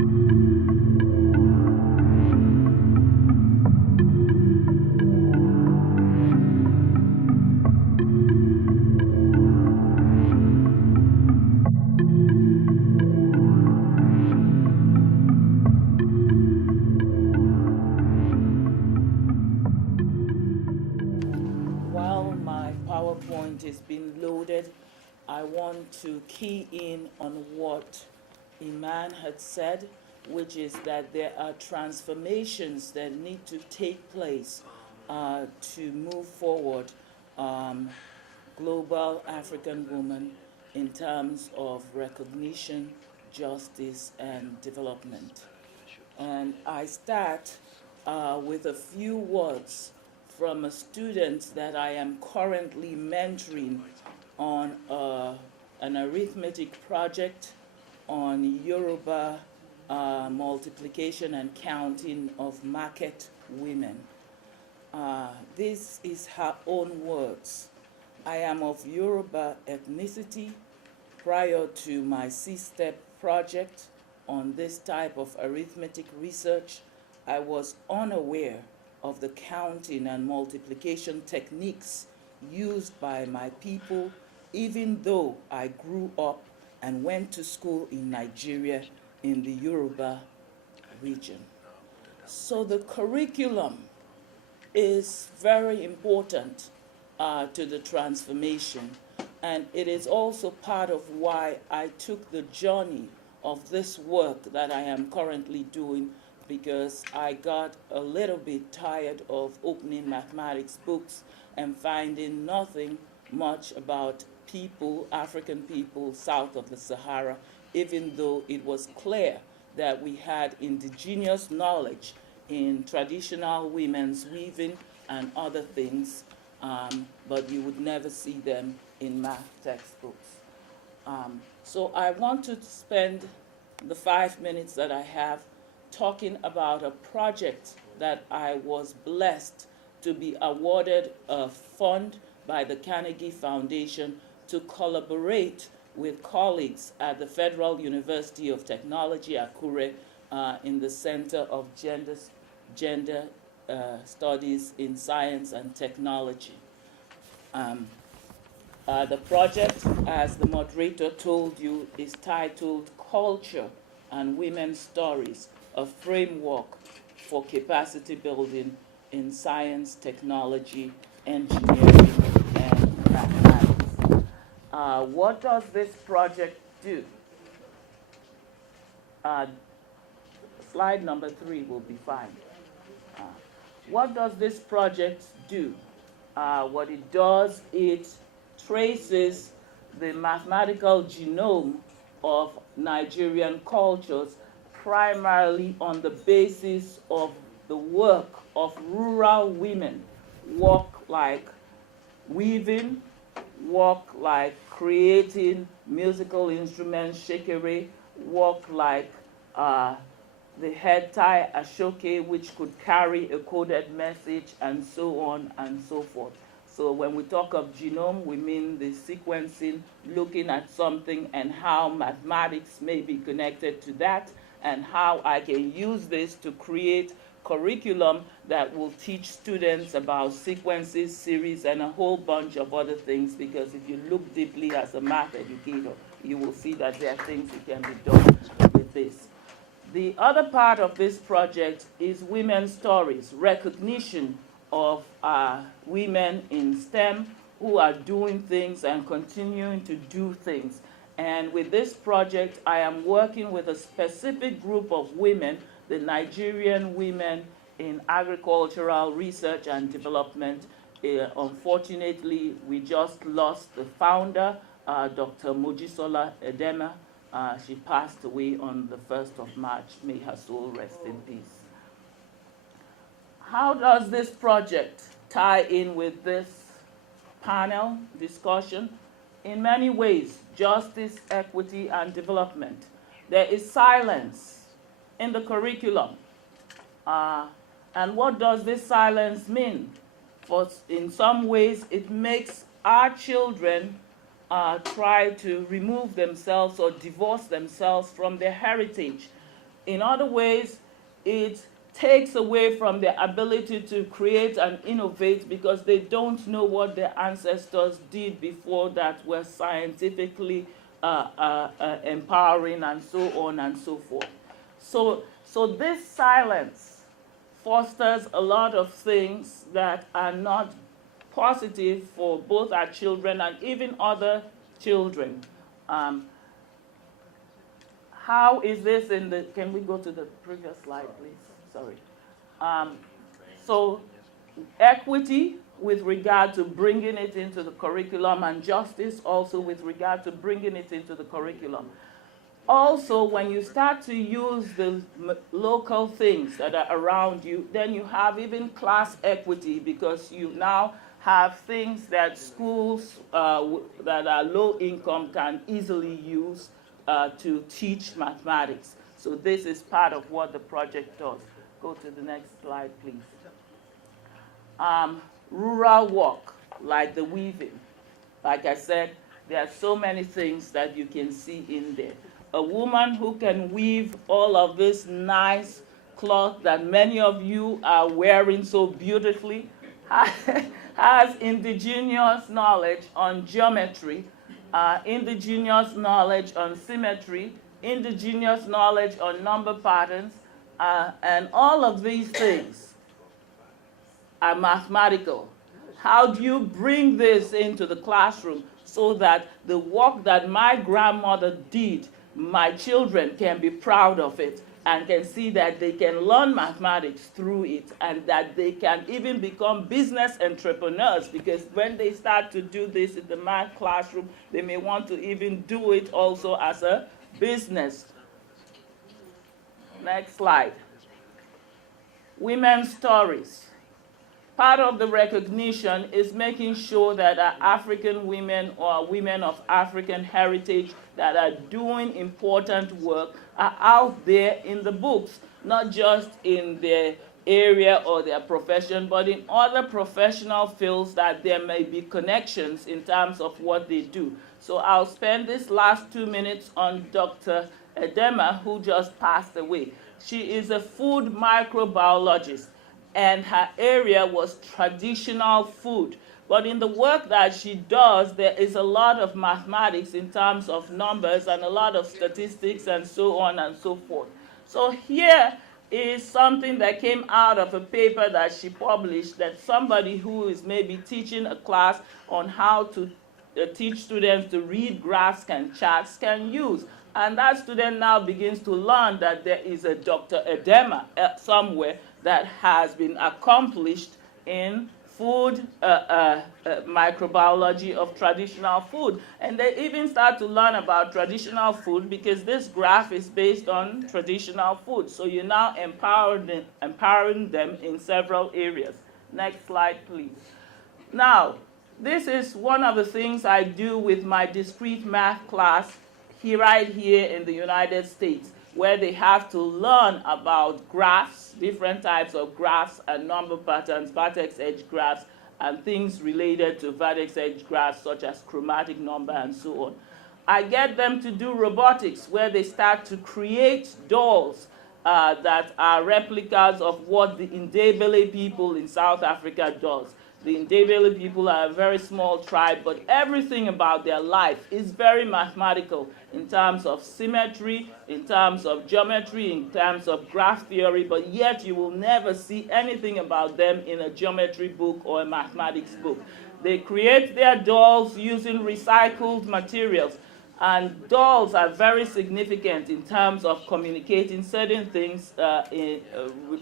While my PowerPoint is being loaded, I want to key in on what Iman had said, which is that there are transformations that need to take place to move forward global African women in terms of recognition, justice, and development. And I start with a few words from a student that I am currently mentoring on an arithmetic project on Yoruba multiplication and counting of market women. This is her own words. I am of Yoruba ethnicity. Prior to my C-STEP project on this type of arithmetic research, I was unaware of the counting and multiplication techniques used by my people, even though I grew up and went to school in Nigeria in the Yoruba region. So the curriculum is very important to the transformation, and it is also part of why I took the journey of this work that I am currently doing, because I got a little bit tired of opening mathematics books and finding nothing much about people, African people south of the Sahara, even though it was clear that we had indigenous knowledge in traditional women's weaving and other things, but you would never see them in math textbooks. So I want to spend the 5 minutes that I have talking about a project that I was blessed to be awarded a fund by the Carnegie Foundation to collaborate with colleagues at the Federal University of Technology, Akure, in the Center of Gender Studies in Science and Technology. The project, as the moderator told you, is titled Culture and Women's Stories, a framework for capacity building in science, technology, engineering, and mathematics. What does this project do? Slide number 3 will be fine. What does this project do? What it does, it traces the mathematical genome of Nigerian cultures, primarily on the basis of the work of rural women, work like weaving, work like creating musical instruments, shekere, work like the head tie ashoke, which could carry a coded message, and so on and so forth. So when we talk of genome, we mean the sequencing, looking at something and how mathematics may be connected to that, and how I can use this to create curriculum that will teach students about sequences, series, and a whole bunch of other things, because if you look deeply as a math educator, you will see that there are things that can be done with this. The other part of this project is women's stories, recognition of women in STEM who are doing things and continuing to do things. And with this project, I am working with a specific group of women, the Nigerian women in agricultural research and development. Unfortunately, we just lost the founder, Dr. Mojisola Edema. She passed away on the 1st of March. May her soul rest in peace. How does this project tie in with this panel discussion? In many ways, justice, equity, and development. There is silence in the curriculum. And what does this silence mean? In some ways, it makes our children try to remove themselves or divorce themselves from their heritage. In other ways, it takes away from their ability to create and innovate because they don't know what their ancestors did before that were scientifically empowering and so on and so forth. So this silence fosters a lot of things that are not positive for both our children and even other children. How is this in the, can we go to the previous slide, please? Sorry. So equity with regard to bringing it into the curriculum, and justice also with regard to bringing it into the curriculum. Also, when you start to use the local things that are around you, then you have even class equity, because you now have things that schools that are low income can easily use to teach mathematics. So this is part of what the project does. Go to the next slide, please. Rural work, like the weaving. Like I said, there are so many things that you can see in there. A woman who can weave all of this nice cloth that many of you are wearing so beautifully has indigenous knowledge on geometry, indigenous knowledge on symmetry, indigenous knowledge on number patterns, and all of these things are mathematical. How do you bring this into the classroom so that the work that my grandmother did, my children can be proud of it and can see that they can learn mathematics through it, and that they can even become business entrepreneurs, because when they start to do this in the math classroom, they may want to even do it also as a business. Next slide. Women's stories. Part of the recognition is making sure that our African women or women of African heritage that are doing important work are out there in the books, not just in their area or their profession, but in other professional fields that there may be connections in terms of what they do. So I'll spend this last 2 minutes on Dr. Edema, who just passed away. She is a food microbiologist, and her area was traditional food. But in the work that she does, there is a lot of mathematics in terms of numbers and a lot of statistics and so on and so forth. So here is something that came out of a paper that she published, that somebody who is maybe teaching a class on how to teach students to read graphs and charts can use. And that student now begins to learn that there is a Dr. Edema somewhere that has been accomplished in food microbiology of traditional food. And they even start to learn about traditional food because this graph is based on traditional food. So you're now empowering them in several areas. Next slide, please. Now, this is one of the things I do with my discrete math class right here in the United States, where they have to learn about graphs, different types of graphs and number patterns, vertex edge graphs, and things related to vertex edge graphs such as chromatic number and so on. I get them to do robotics, where they start to create dolls that are replicas of what the Ndebele people in South Africa does. The Ndebele people are a very small tribe, but everything about their life is very mathematical in terms of symmetry, in terms of geometry, in terms of graph theory, but yet you will never see anything about them in a geometry book or a mathematics book. They create their dolls using recycled materials, and dolls are very significant in terms of communicating certain things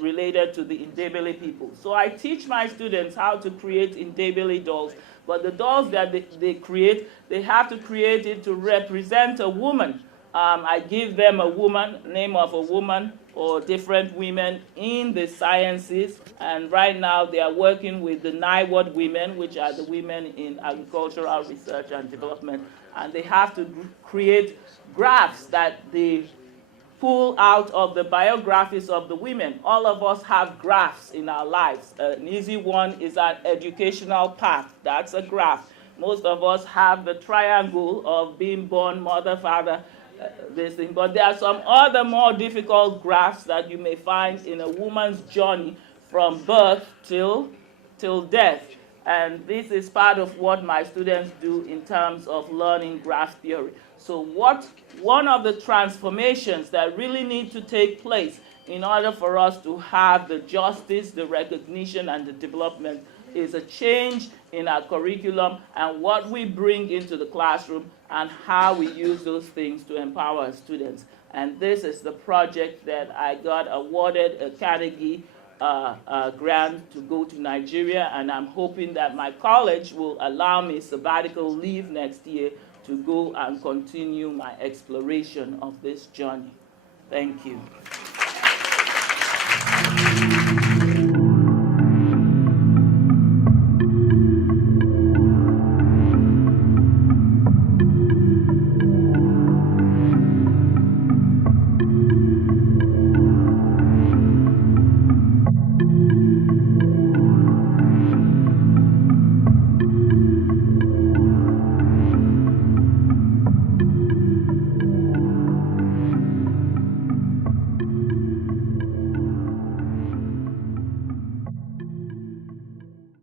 related to the Ndebele people. So I teach my students how to create Ndebele dolls, but the dolls that they create, they have to create it to represent a woman. I give them a woman, name of a woman, or different women in the sciences, and right now they are working with the NIWAD women, which are the women in agricultural research and development, and they have to create graphs that they pull out of the biographies of the women. All of us have graphs in our lives. An easy one is an educational path. That's a graph. Most of us have the triangle of being born, mother, father, this thing. But there are some other more difficult graphs that you may find in a woman's journey from birth till death. And this is part of what my students do in terms of learning graph theory. So one of the transformations that really need to take place in order for us to have the justice, the recognition, and the development is a change in our curriculum and what we bring into the classroom and how we use those things to empower our students. And this is the project that I got awarded a Carnegie grant to go to Nigeria, and I'm hoping that my college will allow me sabbatical leave next year to go and continue my exploration of this journey. Thank you.